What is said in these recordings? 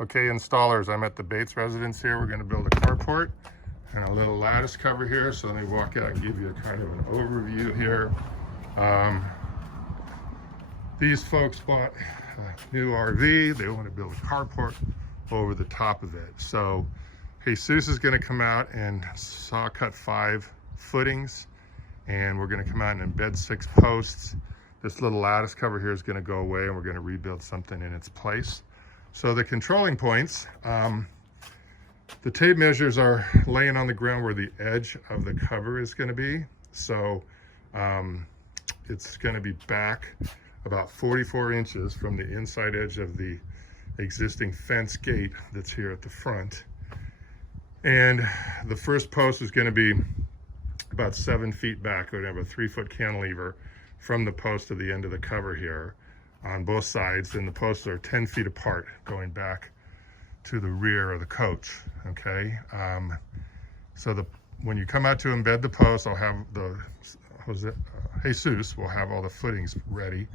Okay, installers, I'm at the Bates residence here. We're going to build a carport and a little lattice cover here. So let me walk out and give you a kind of an overview here. These folks bought a new RV. They want to build a carport over the top of it. So Jesus is going to come out and saw cut 5 footings, and we're going to come out and embed 6 posts. This little lattice cover here is going to go away, and we're going to rebuild something in its place. So the controlling points, the tape measures are laying on the ground where the edge of the cover is going to be. So it's going to be back about 44 inches from the inside edge of the existing fence gate that's here at the front. And the first post is going to be about 7 feet back. We're going to have a 3-foot cantilever from the post to the end of the cover here on both sides, and the posts are 10 feet apart going back to the rear of the coach. Okay, so when you come out to embed the post, I'll have Jesus will have all the footings ready,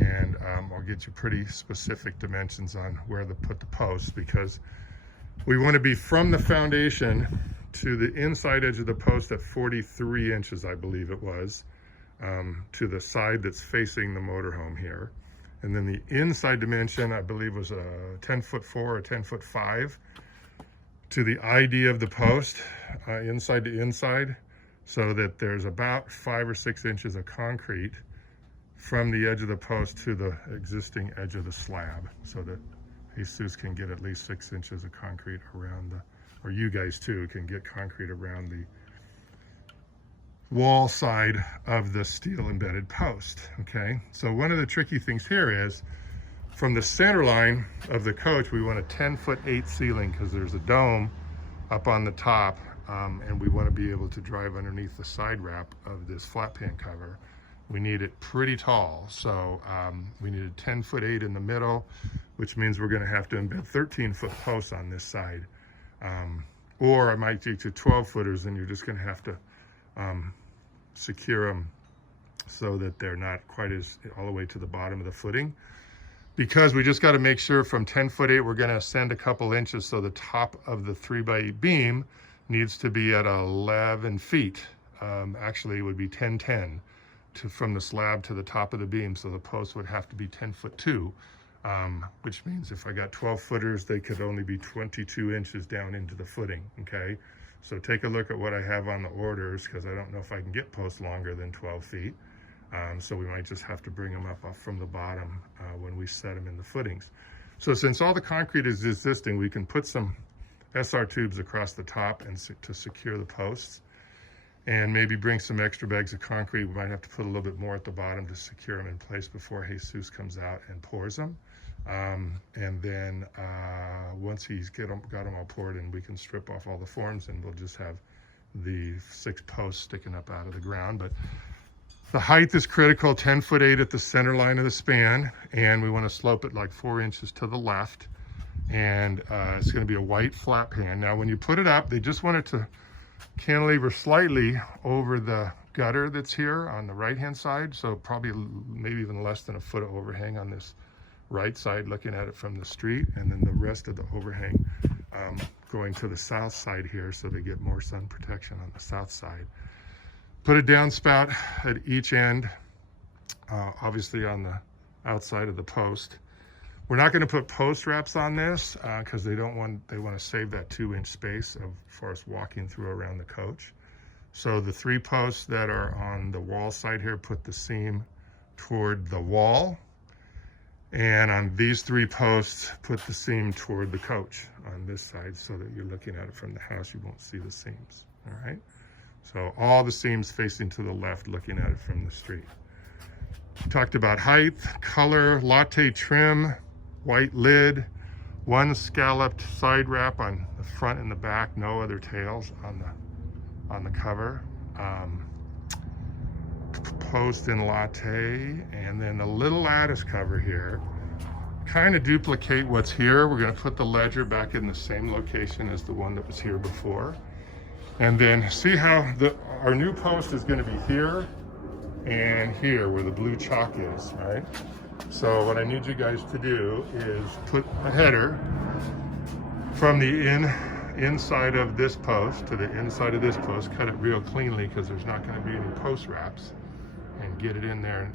and I'll get you pretty specific dimensions on where to put the posts, because we want to be from the foundation to the inside edge of the post at 43 inches, I believe it was, to the side that's facing the motorhome here. And then the inside dimension, I believe, was a 10'4" or 10'5" to the ID of the post, inside to inside, so that there's about 5 or 6 inches of concrete from the edge of the post to the existing edge of the slab, so that Jesus can get at least 6 inches of concrete around or you guys too can get concrete around the wall side of the steel embedded post. Okay, so one of the tricky things here is from the center line of the coach, we want a 10'8" ceiling, because there's a dome up on the top, and we want to be able to drive underneath the side wrap of this flat pan cover. We need it pretty tall, so we need a 10'8" in the middle, which means we're going to have to embed 13-foot posts on this side, or I might get you 12-footers, and you're just going to have to secure them so that they're not quite as all the way to the bottom of the footing, because we just got to make sure from 10'8" we're going to ascend a couple inches, so the top of the 3x8 beam needs to be at 11 feet. Actually, it would be 10'10" from the slab to the top of the beam, so the post would have to be 10'2", which means if I got 12-footers, they could only be 22 inches down into the footing. Okay, so take a look at what I have on the orders, because I don't know if I can get posts longer than 12 feet. So we might just have to bring them up from the bottom when we set them in the footings. So since all the concrete is existing, we can put some SR tubes across the top and to secure the posts, and maybe bring some extra bags of concrete. We might have to put a little bit more at the bottom to secure them in place before Jesus comes out and pours them. And then once he's got them all poured in, we can strip off all the forms, and we'll just have the 6 posts sticking up out of the ground. But the height is critical, 10'8" at the center line of the span, and we want to slope it like 4 inches to the left. And it's going to be a white flat pan. Now, when you put it up, they just want it to cantilever slightly over the gutter that's here on the right-hand side, so probably maybe even less than a foot of overhang on this right side looking at it from the street, and then the rest of the overhang going to the south side here, so they get more sun protection on the south side. Put a downspout at each end, obviously on the outside of the post. We're not going to put post wraps on this because they want to save that 2-inch space for us walking through around the coach. So the 3 posts that are on the wall side here, put the seam toward the wall, and on these 3 posts, put the seam toward the coach on this side, so that you're looking at it from the house, you won't see the seams. All right, so all the seams facing to the left, looking at it from the street. Talked about height, color, latte trim, white lid, 1 scalloped side wrap on the front and the back, no other tails on the cover. Post in latte, and then a little lattice cover here. Kind of duplicate what's here. We're going to put the ledger back in the same location as the one that was here before. And then see how our new post is going to be here and here where the blue chalk is, right? So what I need you guys to do is put a header from the inside of this post to the inside of this post, cut it real cleanly because there's not going to be any post wraps, and get it in there.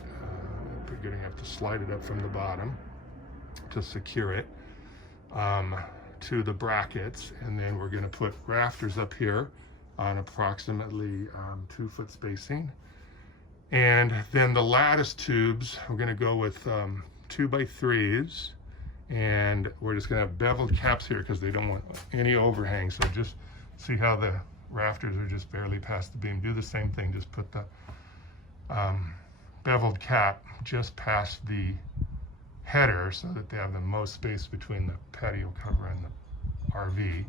We're going to have to slide it up from the bottom to secure it to the brackets, and then we're going to put rafters up here on approximately 2 foot spacing. And then the lattice tubes, we're going to go with 2x3s, and we're just going to have beveled caps here because they don't want any overhang. So just see how the rafters are just barely past the beam. Do the same thing, just put the beveled cap just past the header so that they have the most space between the patio cover and the RV.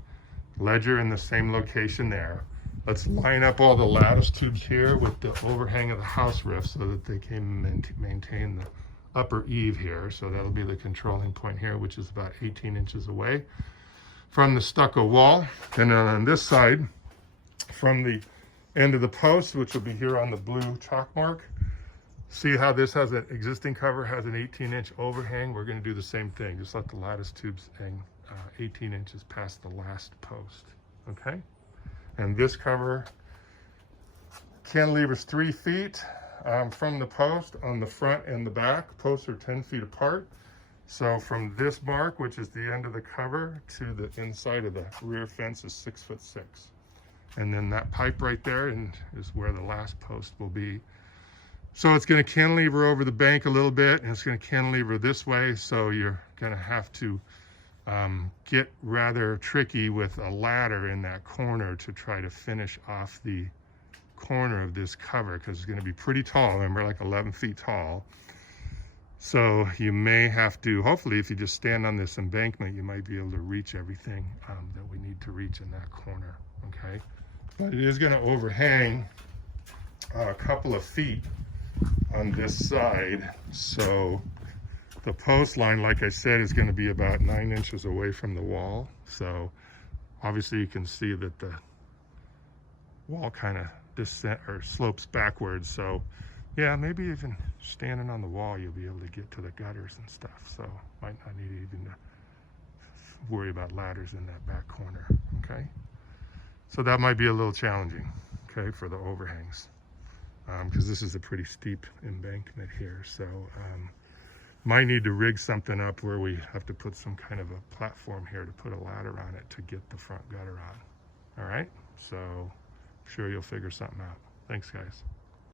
Ledger in the same location there. Let's line up all the lattice tubes here with the overhang of the house roof so that they can maintain the upper eave here. So that'll be the controlling point here, which is about 18 inches away from the stucco wall. And then on this side, from the end of the post, which will be here on the blue chalk mark, see how this has an existing cover, has an 18-inch overhang. We're going to do the same thing. Just let the lattice tubes hang 18 inches past the last post. Okay? And this cover cantilever's 3 feet from the post on the front and the back. Posts are 10 feet apart. So from this mark, which is the end of the cover, to the inside of the rear fence is 6'6". And then that pipe right there is where the last post will be. So it's going to cantilever over the bank a little bit, and it's going to cantilever this way. So you're going to have to get rather tricky with a ladder in that corner to try to finish off the corner of this cover, because it's going to be pretty tall. Remember, like 11 feet tall. So you may have to, hopefully if you just stand on this embankment, you might be able to reach everything that we need to reach in that corner. Okay, but it is going to overhang a couple of feet on this side. So the post line, like I said, is going to be about 9 inches away from the wall. So obviously you can see that the wall kind of descent or slopes backwards. So yeah, maybe even standing on the wall, you'll be able to get to the gutters and stuff. So might not need even to worry about ladders in that back corner. Okay, so that might be a little challenging, okay, for the overhangs, because this is a pretty steep embankment here. So might need to rig something up where we have to put some kind of a platform here to put a ladder on it to get the front gutter on. All right, so I'm sure you'll figure something out. Thanks, guys.